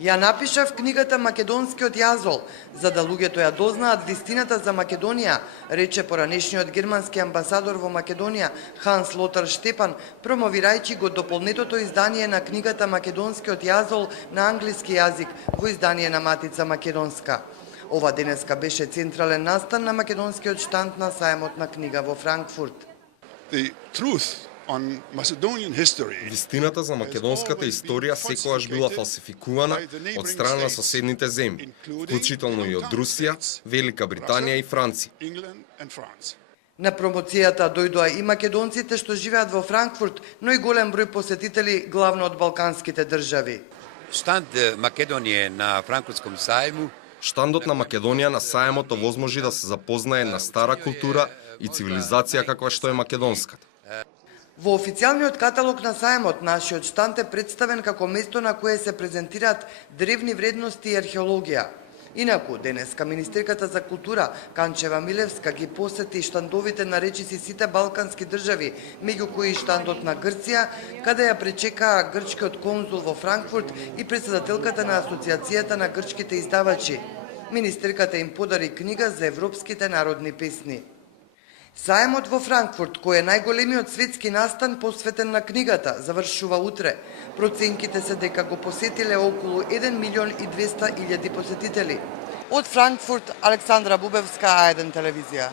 Ја напишав книгата Македонскиот јазол, за да луѓето ја дознаат вистината за Македонија, рече поранешниот германски амбасадор во Македонија Ханс Лотар Штепан, промовирајќи го дополнетото издание на книгата Македонскиот јазол на англиски јазик во издание на Матица Македонска. Ова денеска беше централен настан на македонскиот штанд на сајмот на книга во Франкфурт. Вистината за македонската историја секогаш била фалсификувана од страна на соседните земји, вклучително и од Русија, Велика Британија и Франција. На промоцијата дојдоа и македонците што живеат во Франкфурт, но и голем број посетители главно од балканските држави. Штанд Македонија на Франкфуртском сајму. Штандот на Македонија на сајмот овозможи да се запознае на стара култура и цивилизација каква што е македонската. Во официјалниот каталог на сајмот, нашиот штанд е представен како место на кое се презентираат древни вредности и археологија. Инаку, денеска министерката за култура Канчева Милевска ги посети штандовите на речиси сите балкански држави, меѓу кои и штандот на Грција, каде ја пречекаа грчкиот конзул во Франкфурт и председателката на Асоциацијата на грчките издавачи. Министерката им подари книга за европските народни песни. Сајмот во Франкфурт, кој е најголемиот светски настан посветен на книгата, завршува утре. Проценките се дека го посетиле околу 1.200.000 посетители. Од Франкфурт, Александра Бубевска, А1 телевизија.